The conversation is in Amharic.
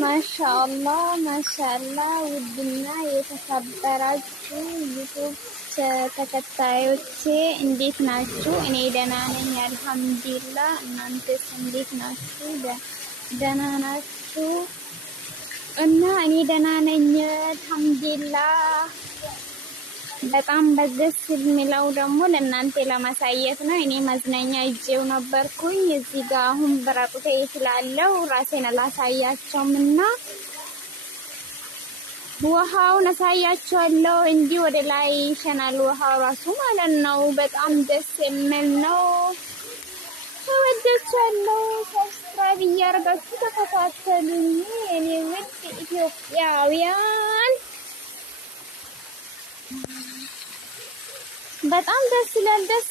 ማሻአላህ ማሻአላህ። ውድና የተከበራችሁ ዩቲዩብ ተከታዮቼ እንዴት ናችሁ? እኔ ደህና ነኝ አልሐምዱሊላህ። እናንተስ እንዴት ናችሁ? ደህና ናችሁ? እና እኔ ደህና ነኝ አልሐምዱሊላህ። በጣም ደስ የሚለው ደግሞ ለእናንተ ለማሳየት ነው። እኔ መዝናኛ ይዤው ነበርኩኝ። እዚህ ጋር አሁን በራቁቴ ስላለው ራሴን አላሳያቸውም እና ውሃውን አሳያቸዋለሁ። እንዲህ ወደ ላይ ይሸናል ውሃው ራሱ ማለት ነው። በጣም ደስ የሚል ነው። ተወደቻለሁ። ሰብስክራይብ እያደረጋችሁ ተከታተሉኝ የኔ ውድ ኢትዮጵያውያን። በጣም ደስ ይላል። ደስ